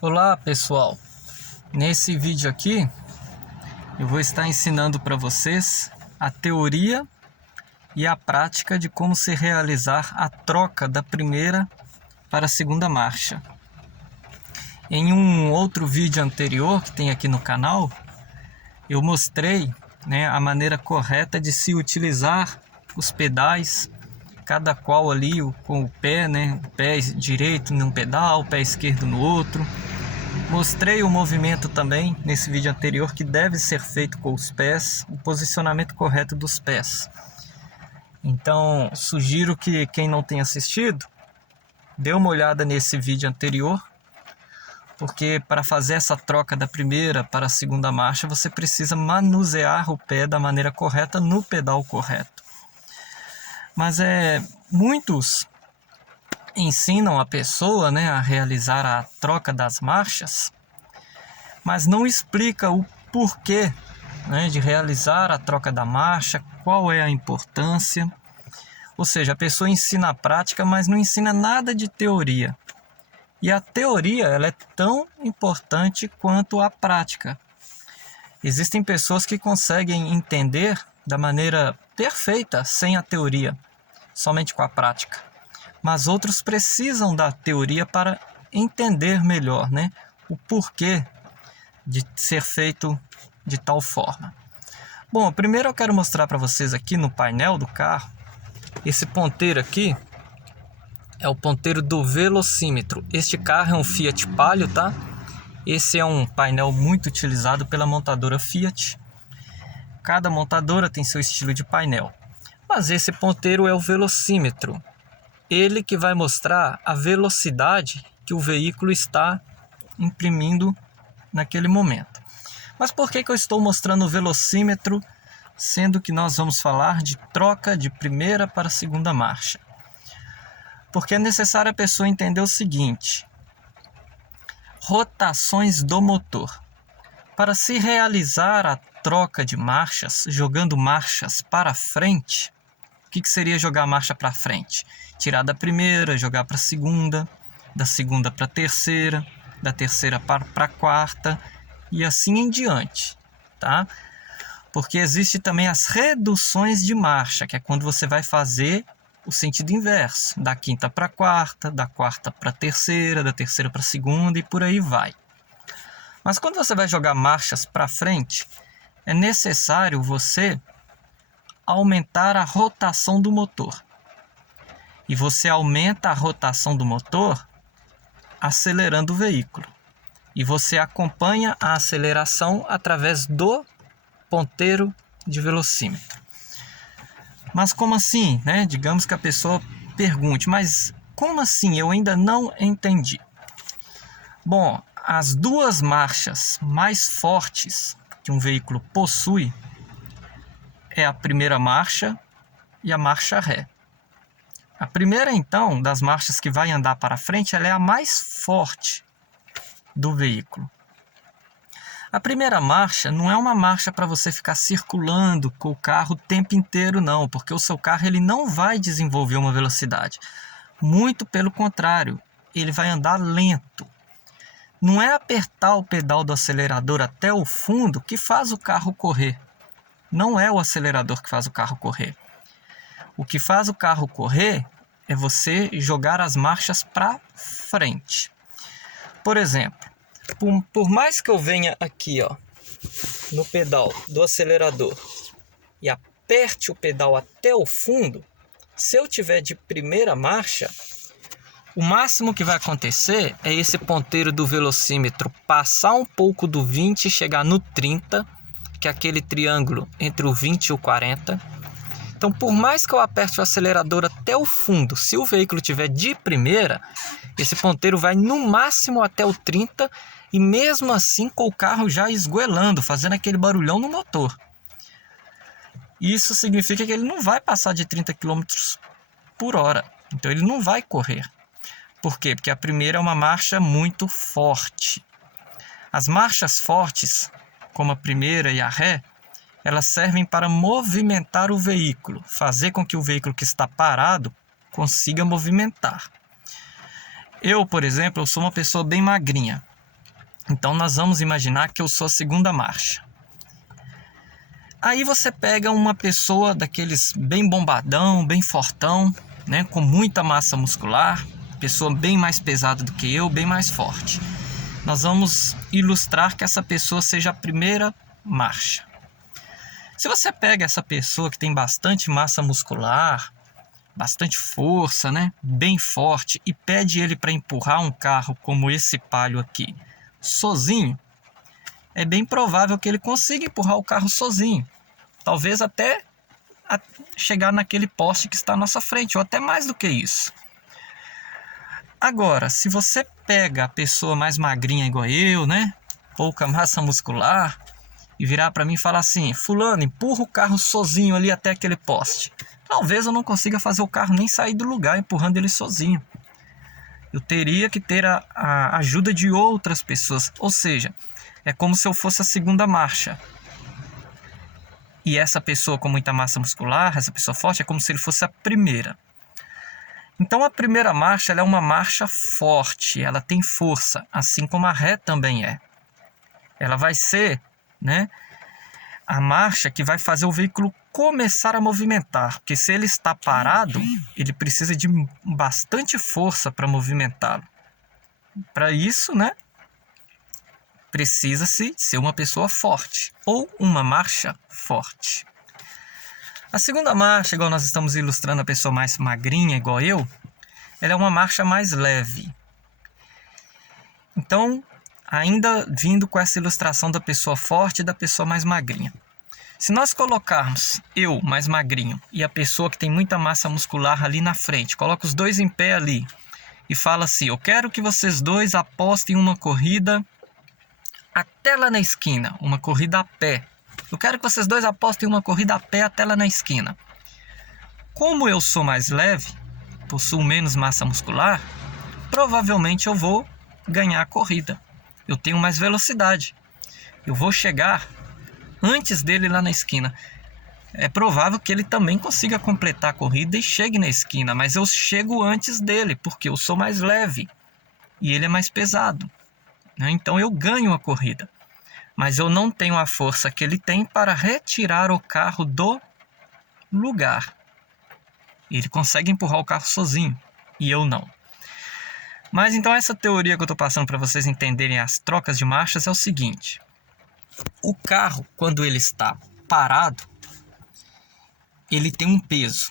Olá pessoal, nesse vídeo aqui eu vou estar ensinando para vocês a teoria e a prática de como se realizar a troca da primeira para a segunda marcha. Em um outro vídeo anterior que tem aqui no canal, eu mostrei a maneira correta de se utilizar os pedais, cada qual ali com o pé, o pé direito num pedal, o pé esquerdo no outro. Mostrei o movimento também nesse vídeo anterior que deve ser feito com os pés, o posicionamento correto dos pés. Então, sugiro que quem não tem assistido, dê uma olhada nesse vídeo anterior, porque para fazer essa troca da primeira para a segunda marcha, você precisa manusear o pé da maneira correta no pedal correto. Mas muitos ensinam a pessoa a realizar a troca das marchas, mas não explica o porquê de realizar a troca da marcha, qual é a importância. Ou seja, a pessoa ensina a prática, mas não ensina nada de teoria. E a teoria ela é tão importante quanto a prática. Existem pessoas que conseguem entender da maneira perfeita sem a teoria, somente com a prática. Mas outros precisam da teoria para entender melhor o porquê de ser feito de tal forma. Bom, primeiro eu quero mostrar para vocês aqui no painel do carro. Esse ponteiro aqui é o ponteiro do velocímetro. Este carro é um Fiat Palio, tá? Esse é um painel muito utilizado pela montadora Fiat. Cada montadora tem seu estilo de painel. Mas esse ponteiro é o velocímetro. Ele que vai mostrar a velocidade que o veículo está imprimindo naquele momento. Mas por que eu estou mostrando o velocímetro, sendo que nós vamos falar de troca de primeira para a segunda marcha? Porque é necessário a pessoa entender o seguinte: rotações do motor. Para se realizar a troca de marchas, jogando marchas para frente, o que seria jogar a marcha para frente? Tirar da primeira, jogar para a segunda, da segunda para a terceira, da terceira para a quarta e assim em diante, tá? Porque existe também as reduções de marcha, que é quando você vai fazer o sentido inverso, da quinta para a quarta, da quarta para a terceira, da terceira para a segunda e por aí vai. Mas quando você vai jogar marchas para frente, é necessário você aumentar a rotação do motor. E você aumenta a rotação do motor acelerando o veículo. E você acompanha a aceleração através do ponteiro de velocímetro. Mas como assim? Digamos que a pessoa pergunte, mas como assim? Eu ainda não entendi. Bom, as duas marchas mais fortes que um veículo possui é a primeira marcha e a marcha ré. A primeira, então, das marchas que vai andar para frente, ela é a mais forte do veículo. A primeira marcha não é uma marcha para você ficar circulando com o carro o tempo inteiro, não, porque o seu carro ele não vai desenvolver uma velocidade. Muito pelo contrário, ele vai andar lento. Não é apertar o pedal do acelerador até o fundo que faz o carro correr. Não é o acelerador que faz o carro correr. O que faz o carro correr é você jogar as marchas para frente. Por exemplo, por mais que eu venha aqui no pedal do acelerador e aperte o pedal até o fundo, se eu tiver de primeira marcha, o máximo que vai acontecer é esse ponteiro do velocímetro passar um pouco do 20 e chegar no 30, que é aquele triângulo entre o 20 e o 40. Então, por mais que eu aperte o acelerador até o fundo, se o veículo tiver de primeira, esse ponteiro vai no máximo até o 30 e mesmo assim com o carro já esgoelando, fazendo aquele barulhão no motor. Isso significa que ele não vai passar de 30 km por hora, então ele não vai correr. Por quê? Porque a primeira é uma marcha muito forte. As marchas fortes, como a primeira e a ré, elas servem para movimentar o veículo, fazer com que o veículo que está parado consiga movimentar. Eu, por exemplo, eu sou uma pessoa bem magrinha. Então nós vamos imaginar que eu sou a segunda marcha. Aí você pega uma pessoa daqueles bem bombadão, bem fortão, né, com muita massa muscular, pessoa bem mais pesada do que eu, bem mais forte. Nós vamos ilustrar que essa pessoa seja a primeira marcha. Se você pega essa pessoa que tem bastante massa muscular, bastante força, né, bem forte, e pede ele para empurrar um carro como esse Palio aqui, sozinho, é bem provável que ele consiga empurrar o carro sozinho. Talvez até chegar naquele poste que está à nossa frente, ou até mais do que isso. Agora, se você pega a pessoa mais magrinha igual eu, né, pouca massa muscular, e virar para mim e falar assim: fulano, empurra o carro sozinho ali até aquele poste. Talvez eu não consiga fazer o carro nem sair do lugar empurrando ele sozinho. Eu teria que ter a ajuda de outras pessoas. Ou seja, é como se eu fosse a segunda marcha. E essa pessoa com muita massa muscular, essa pessoa forte, é como se ele fosse a primeira. Então a primeira marcha ela é uma marcha forte, ela tem força, assim como a ré também é. Ela vai ser, né, a marcha que vai fazer o veículo começar a movimentar, porque se ele está parado, ele precisa de bastante força para movimentá-lo. Para isso, né, precisa-se ser uma pessoa forte ou uma marcha forte. A segunda marcha, igual nós estamos ilustrando a pessoa mais magrinha, igual eu, ela é uma marcha mais leve. Então, ainda vindo com essa ilustração da pessoa forte e da pessoa mais magrinha. Se nós colocarmos eu mais magrinho e a pessoa que tem muita massa muscular ali na frente, coloca os dois em pé ali e fala assim: eu quero que vocês dois apostem uma corrida até lá na esquina, uma corrida a pé. Eu quero que vocês dois apostem uma corrida a pé até lá na esquina. Como eu sou mais leve, possuo menos massa muscular, provavelmente eu vou ganhar a corrida. Eu tenho mais velocidade. Eu vou chegar antes dele lá na esquina. É provável que ele também consiga completar a corrida e chegue na esquina, mas eu chego antes dele, porque eu sou mais leve e ele é mais pesado, né? Então eu ganho a corrida. Mas eu não tenho a força que ele tem para retirar o carro do lugar. Ele consegue empurrar o carro sozinho e eu não. Mas então essa teoria que eu estou passando para vocês entenderem as trocas de marchas é o seguinte: o carro, quando ele está parado, ele tem um peso,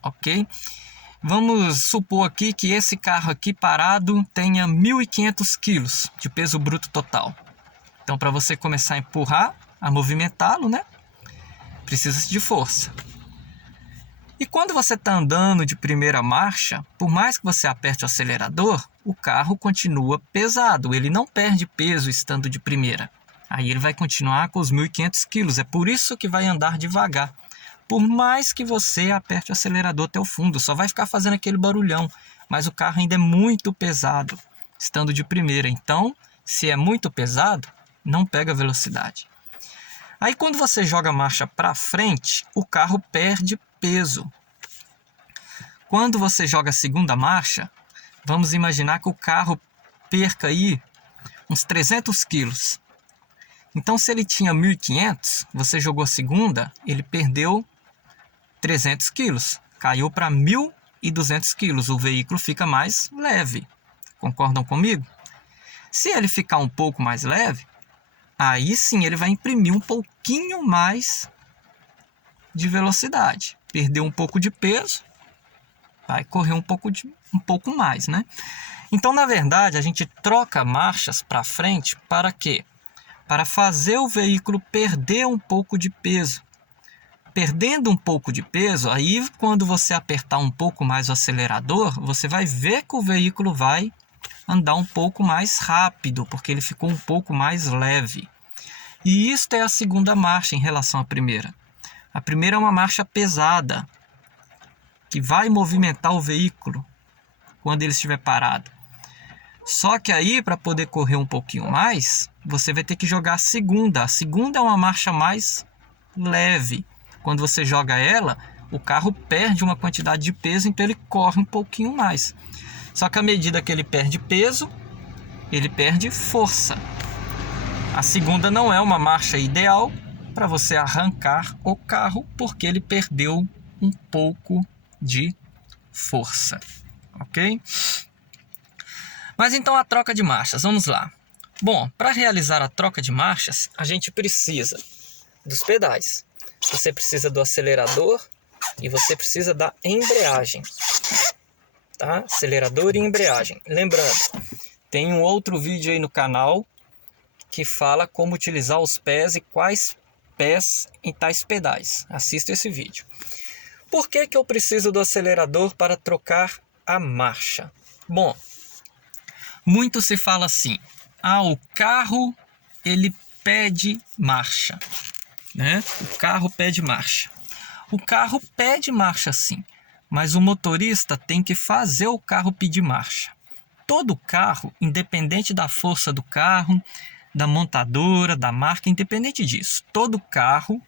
ok? Vamos supor aqui que esse carro aqui parado tenha 1.500 quilos de peso bruto total. Então, para você começar a empurrar, a movimentá-lo, né, precisa de força. E quando você está andando de primeira marcha, por mais que você aperte o acelerador, o carro continua pesado. Ele não perde peso estando de primeira. Aí ele vai continuar com os 1.500 quilos. É por isso que vai andar devagar. Por mais que você aperte o acelerador até o fundo, só vai ficar fazendo aquele barulhão. Mas o carro ainda é muito pesado estando de primeira. Então, se é muito pesado, não pega velocidade. Aí quando você joga a marcha para frente, o carro perde peso. Quando você joga a segunda marcha, vamos imaginar que o carro perca aí uns 300 quilos. Então se ele tinha 1.500, você jogou a segunda, ele perdeu 300 quilos. Caiu para 1.200 quilos. O veículo fica mais leve. Concordam comigo? Se ele ficar um pouco mais leve, aí sim ele vai imprimir um pouquinho mais de velocidade. Perdeu um pouco de peso, vai correr um pouco mais, né? Então, na verdade, a gente troca marchas para frente para quê? Para fazer o veículo perder um pouco de peso. Perdendo um pouco de peso, aí quando você apertar um pouco mais o acelerador, você vai ver que o veículo vai andar um pouco mais rápido, porque ele ficou um pouco mais leve. E isto é a segunda marcha em relação à primeira. A primeira é uma marcha pesada, que vai movimentar o veículo quando ele estiver parado. Só que aí, para poder correr um pouquinho mais, você vai ter que jogar a segunda. A segunda é uma marcha mais leve. Quando você joga ela, o carro perde uma quantidade de peso, então ele corre um pouquinho mais. Só que à medida que ele perde peso, ele perde força. A segunda não é uma marcha ideal para você arrancar o carro, porque ele perdeu um pouco de força, ok? Mas então a troca de marchas, vamos lá. Bom, para realizar a troca de marchas, a gente precisa dos pedais. Você precisa do acelerador e você precisa da embreagem, tá? Acelerador e embreagem. Lembrando, tem um outro vídeo aí no canal que fala como utilizar os pés e quais pés em tais pedais. Assista esse vídeo. Por que eu preciso do acelerador para trocar a marcha? Bom, muito se fala assim: o carro ele pede marcha, né? O carro pede marcha. O carro pede marcha sim, mas o motorista tem que fazer o carro pedir marcha. Todo carro, independente da força do carro, da montadora, da marca, independente disso, todo carro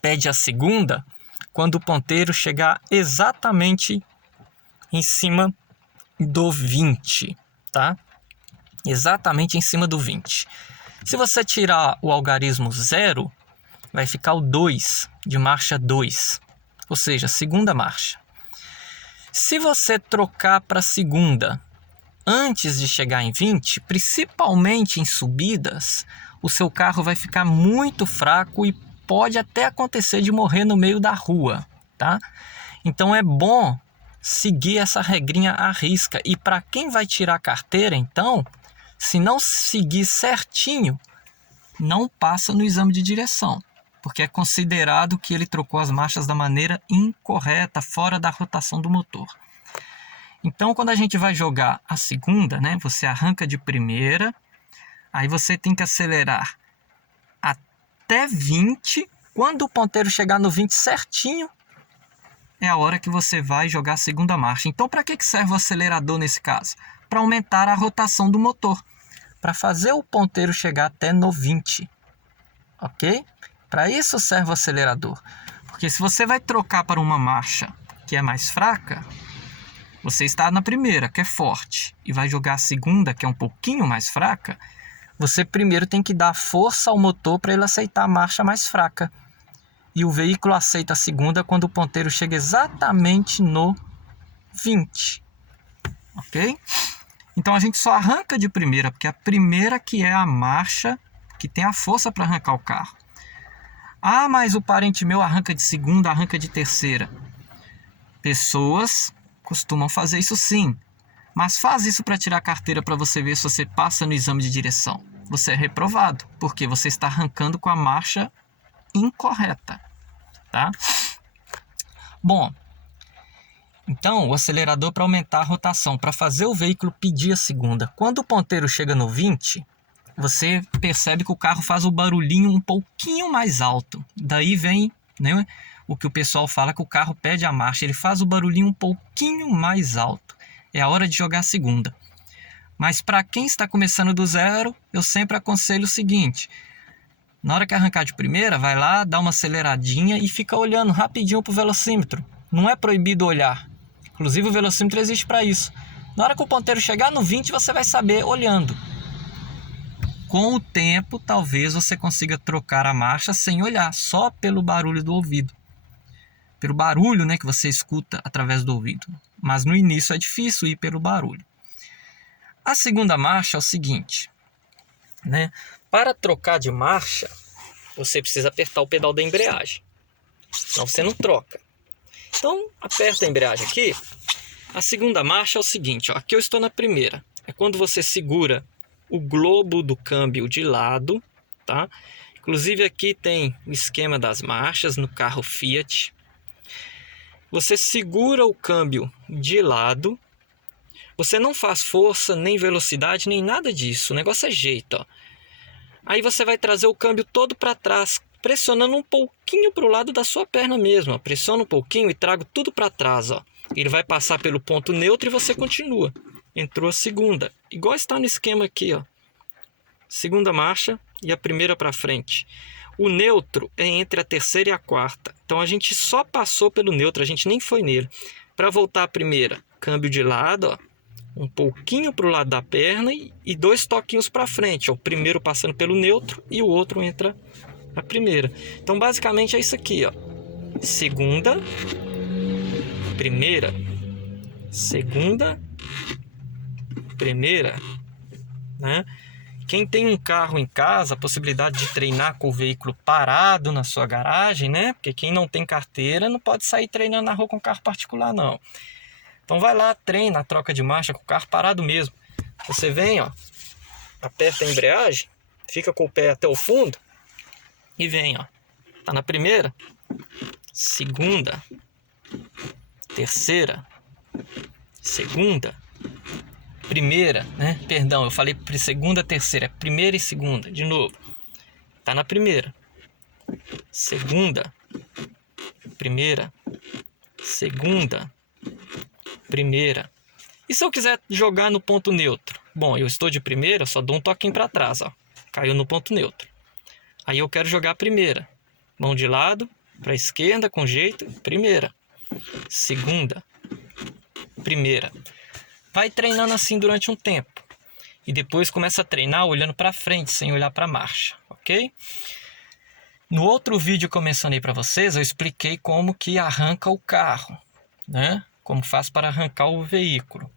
pede a segunda quando o ponteiro chegar exatamente em cima do 20, tá? Exatamente em cima do 20. Se você tirar o algarismo 0, vai ficar o 2, de marcha 2, ou seja, segunda marcha. Se você trocar para segunda antes de chegar em 20, principalmente em subidas, o seu carro vai ficar muito fraco e pode até acontecer de morrer no meio da rua, tá? Então é bom seguir essa regrinha à risca. E para quem vai tirar a carteira, então, se não seguir certinho, não passa no exame de direção, porque é considerado que ele trocou as marchas da maneira incorreta, fora da rotação do motor. Então, quando a gente vai jogar a segunda, né, você arranca de primeira, aí você tem que acelerar até 20. Quando o ponteiro chegar no 20 certinho, é a hora que você vai jogar a segunda marcha. Então, para que serve o acelerador nesse caso? Para aumentar a rotação do motor, para fazer o ponteiro chegar até no 20, ok? Para isso serve o acelerador, porque se você vai trocar para uma marcha que é mais fraca, você está na primeira, que é forte, e vai jogar a segunda, que é um pouquinho mais fraca, você primeiro tem que dar força ao motor para ele aceitar a marcha mais fraca. E o veículo aceita a segunda quando o ponteiro chega exatamente no 20. Ok? Então a gente só arranca de primeira, porque a primeira que é a marcha que tem a força para arrancar o carro. Mas o parente meu arranca de segunda, arranca de terceira. Pessoas costumam fazer isso sim, mas faz isso para tirar a carteira para você ver se você passa no exame de direção. Você é reprovado, porque você está arrancando com a marcha incorreta, tá? Bom, então o acelerador para aumentar a rotação, para fazer o veículo pedir a segunda. Quando o ponteiro chega no 20, você percebe que o carro faz o barulhinho um pouquinho mais alto. Daí vem, né, o que o pessoal fala que o carro pede a marcha, ele faz o barulhinho um pouquinho mais alto. É a hora de jogar a segunda. Mas para quem está começando do zero, eu sempre aconselho o seguinte: na hora que arrancar de primeira, vai lá, dá uma aceleradinha e fica olhando rapidinho para o velocímetro. Não é proibido olhar. Inclusive o velocímetro existe para isso. Na hora que o ponteiro chegar no 20, você vai saber olhando. Com o tempo, talvez você consiga trocar a marcha sem olhar, só pelo barulho do ouvido. Pelo barulho, né, que você escuta através do ouvido. Mas no início é difícil ir pelo barulho. A segunda marcha é o seguinte, né? Para trocar de marcha, você precisa apertar o pedal da embreagem. Senão você não troca. Então, aperta a embreagem aqui. A segunda marcha é o seguinte, ó, aqui eu estou na primeira. É quando você segura o globo do câmbio de lado, tá? Inclusive aqui tem o esquema das marchas no carro Fiat. Você segura o câmbio de lado. Você não faz força, nem velocidade, nem nada disso. O negócio é jeito, ó. Aí você vai trazer o câmbio todo para trás, pressionando um pouquinho para o lado da sua perna mesmo. Ó. Pressiona um pouquinho e trago tudo para trás, ó. Ele vai passar pelo ponto neutro e você continua. Entrou a segunda. Igual está no esquema aqui, ó. Segunda marcha e a primeira para frente. O neutro é entre a terceira e a quarta. Então a gente só passou pelo neutro, a gente nem foi nele. Para voltar a primeira, câmbio de lado, ó. um pouquinho para o lado da perna e 2 toquinhos para frente. O primeiro passando pelo neutro e o outro entra na primeira. Então, basicamente, é isso aqui, ó. Segunda, primeira, segunda, primeira, né? Quem tem um carro em casa, a possibilidade de treinar com o veículo parado na sua garagem, né? Porque quem não tem carteira não pode sair treinando na rua com carro particular, não. Então vai lá, treina a troca de marcha com o carro parado mesmo. Você vem, ó, aperta a embreagem, fica com o pé até o fundo e vem, ó. Tá na primeira, segunda, terceira, segunda, primeira, né? Perdão, eu falei segunda, terceira, primeira e segunda, de novo. Tá na primeira, segunda, primeira, segunda, primeira. E se eu quiser jogar no ponto neutro? Bom, eu estou de primeira, só dou um toquinho para trás, ó. Caiu no ponto neutro. Aí eu quero jogar a primeira. Mão de lado, para a esquerda, com jeito, primeira, segunda, primeira. Vai treinando assim durante um tempo. E depois começa a treinar olhando para frente, sem olhar para a marcha, ok? No outro vídeo que eu mencionei para vocês, eu expliquei como que arranca o carro, né? Como faz para arrancar o veículo.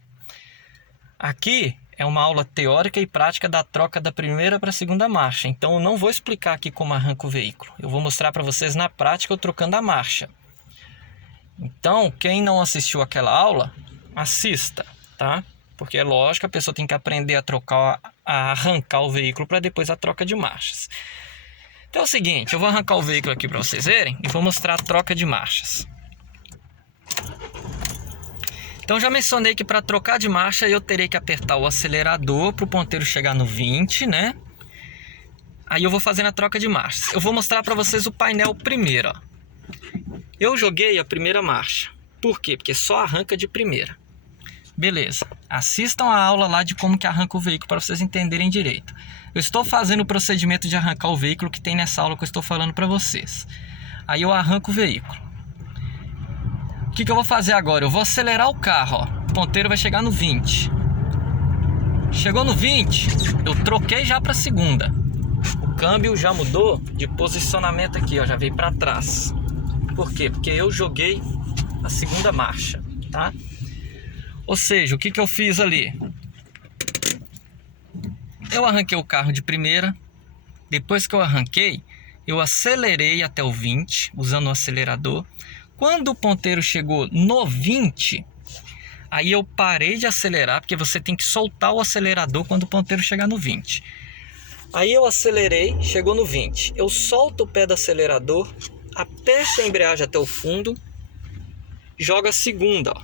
Aqui é uma aula teórica e prática da troca da primeira para a segunda marcha. Então eu não vou explicar aqui como arranca o veículo. Eu vou mostrar para vocês na prática eu trocando a marcha. Então, quem não assistiu aquela aula, assista, tá? Porque é lógico, a pessoa tem que aprender a arrancar o veículo para depois a troca de marchas. Então é o seguinte, eu vou arrancar o veículo aqui para vocês verem e vou mostrar a troca de marchas. Então já mencionei que para trocar de marcha eu terei que apertar o acelerador para o ponteiro chegar no 20, né? Aí eu vou fazendo a troca de marchas. Eu vou mostrar para vocês o painel primeiro, ó. Eu joguei a primeira marcha. Por quê? Porque só arranca de primeira. Beleza. Assistam a aula lá de como que arranca o veículo para vocês entenderem direito. Eu estou fazendo o procedimento de arrancar o veículo que tem nessa aula que eu estou falando para vocês. Aí eu arranco o veículo. O que eu vou fazer agora? Eu vou acelerar o carro, ó. O ponteiro vai chegar no 20. Chegou no 20, eu troquei já para segunda. O câmbio já mudou de posicionamento aqui, ó, já veio para trás. Por quê? Porque eu joguei a segunda marcha, tá? Ou seja, o que eu fiz ali? Eu arranquei o carro de primeira. Depois que eu arranquei, eu acelerei até o 20, usando o acelerador. Quando o ponteiro chegou no 20, aí eu parei de acelerar, porque você tem que soltar o acelerador quando o ponteiro chegar no 20. Aí eu acelerei, chegou no 20. Eu solto o pé do acelerador, aperto a embreagem até o fundo, jogo a segunda, ó.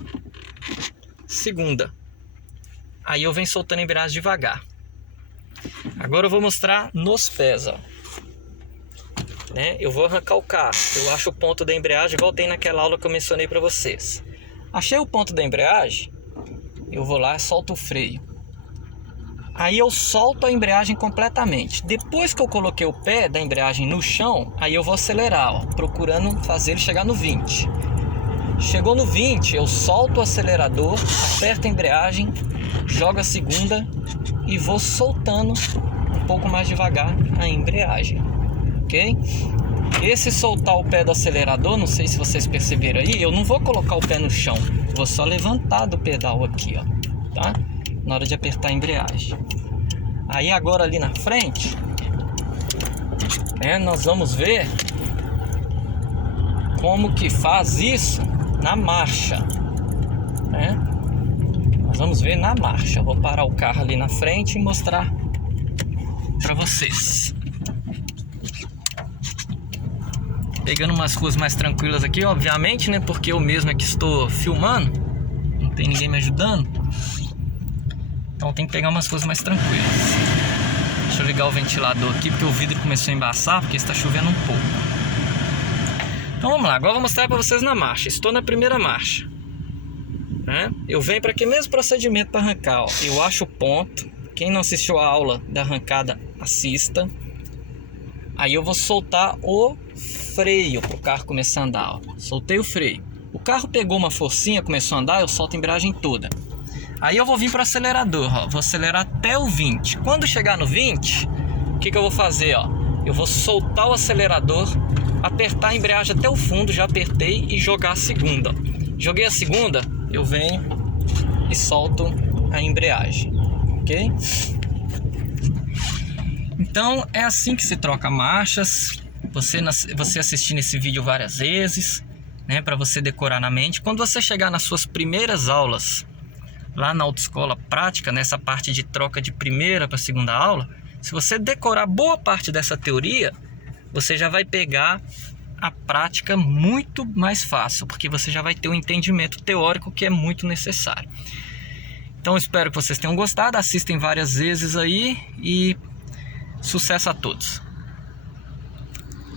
Segunda. Aí eu venho soltando a embreagem devagar. Agora eu vou mostrar nos pés, ó. Né? Eu vou arrancar o carro. Eu acho o ponto da embreagem igual tem naquela aula que eu mencionei para vocês. Achei o ponto da embreagem, eu vou lá e solto o freio. Aí eu solto a embreagem completamente. Depois que eu coloquei o pé da embreagem no chão, aí eu vou acelerar, ó, procurando fazer ele chegar no 20. Chegou no 20, eu solto o acelerador, aperto a embreagem, jogo a segunda e vou soltando um pouco mais devagar a embreagem, ok? Esse soltar o pé do acelerador, não sei se vocês perceberam aí, eu não vou colocar o pé no chão, vou só levantar do pedal aqui, ó, tá? Na hora de apertar a embreagem. Aí agora ali na frente, né, nós vamos ver como que faz isso na marcha, né? Nós vamos ver na marcha. Vou parar o carro ali na frente e mostrar para vocês. Pegando umas ruas mais tranquilas aqui, obviamente, né? Porque eu mesmo é que estou filmando, não tem ninguém me ajudando. Então tem que pegar umas ruas mais tranquilas. Deixa eu ligar o ventilador aqui, porque o vidro começou a embaçar, porque está chovendo um pouco. Então vamos lá, agora eu vou mostrar para vocês na marcha. Estou na primeira marcha, né? Eu venho para aquele mesmo procedimento para arrancar, ó. Eu acho o ponto. Quem não assistiu a aula da arrancada, assista. Aí eu vou soltar o freio para o carro começar a andar, ó. Soltei o freio. O carro pegou uma forcinha, começou a andar, eu solto a embreagem toda. Aí eu vou vir para o acelerador, ó. Vou acelerar até o 20. Quando chegar no 20, o que eu vou fazer, ó? Eu vou soltar o acelerador, apertar a embreagem até o fundo, já apertei, e jogar a segunda. Joguei a segunda, eu venho e solto a embreagem, ok? Então é assim que se troca marchas. Você assistindo esse vídeo várias vezes, né, para você decorar na mente. Quando você chegar nas suas primeiras aulas lá na autoescola prática, nessa parte de troca de primeira para segunda aula, se você decorar boa parte dessa teoria, você já vai pegar a prática muito mais fácil, porque você já vai ter um entendimento teórico que é muito necessário. Então espero que vocês tenham gostado, assistem várias vezes aí e sucesso a todos.